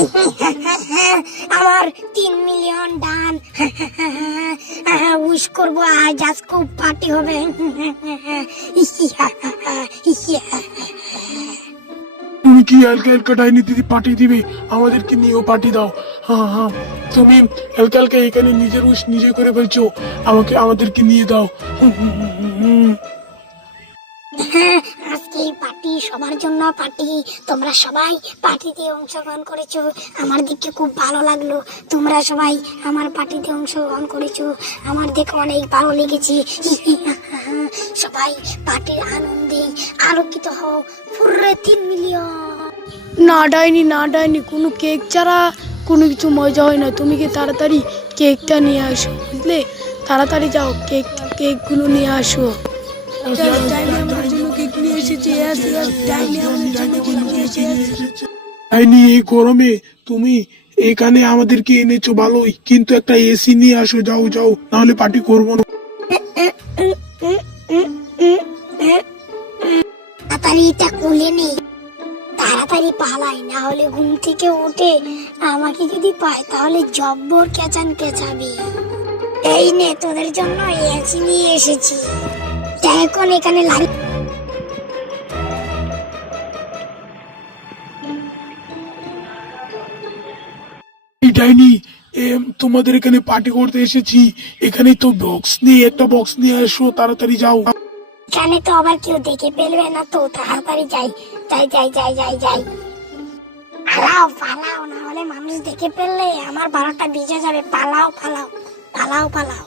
আমার তিন মিলিয়ন ডান। উইশ করব আজ আজ খুব পার্টি হবে। তুমি কি এলকা এলকা ডাইনি দিদি পাঠিয়ে দিবে? আমাদেরকে নিয়েও পাঠিয়ে দাও। হ্যাঁ হ্যাঁ তুমি এলকা এলকা এখানে নিজের উস নিজে করে ফেলছো। আমাকে আমাদেরকে নিয়ে দাও। হুম, পার্টি সবার জন্য পার্টি। তোমরা সবাই পার্টিতে অংশগ্রহণ করেছ। আমার দেখে খুব ভালো লাগল। তোমরা সবাই আমার পার্টিতে অংশগ্রহণ করেছ। আমার দেখে অনেক ভালো লেগেছে। সবাই পার্টির আনন্দে আলোকিত হও। পুরো তিন মিলিয়ন। না ডাইনি না ডাইনি, কোনো কেক ছাড়া কোনো কিছু মজা হয় না। তুমি কি তাড়াতাড়ি কেকটা নিয়ে আসো, বুঝলে? তাড়াতাড়ি যাও, কেক, কেকগুলো নিয়ে আসো। ডাইনি আমার জন্য কেক নিয়ে এসেছে। Yes, yes, ডাইনি আমার জন্য কেক নিয়ে এসেছে। ডাইনি এই গরমে তুমি এখানে আমাদেরকে এনেছো ভালোই। কিন্তু একটা এসি নিয়ে আসো যাও যাও নাহলে পার্টি করব না। তাড়াতাড়ি এটা কোলে নেই। তাড়াতাড়ি পালাই না হলে ঘুম থেকে উঠে আমাকে যদি পায় তাহলে জব্বর কেচান কেচাবে এই নে তোদের জন্য এসি নিয়ে এসেছি। এখন এখানে লাগি ডাইনি তোমাদের এখানে পার্টি করতে এসেছি। এখানে তো বক্স নিয়ে একটা বক্স নিয়ে এসো তাড়াতাড়ি যাও। এখানে তো আবার কেউ দেখে ফেলবে না তো তাড়াতাড়ি যাই। যাই যাই যাই যাই যাই। পালাও পালাও না হলে মানুষ দেখে ফেললে আমার বারোটা ভিজে যাবে। পালাও পালাও পালাও পালাও।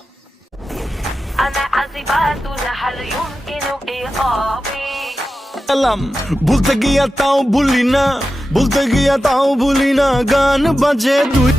কালাম। ভুলতে গিয়া তাও ভুলি না ভুলতে গিয়া তাও ভুলি না গান বাজে দুই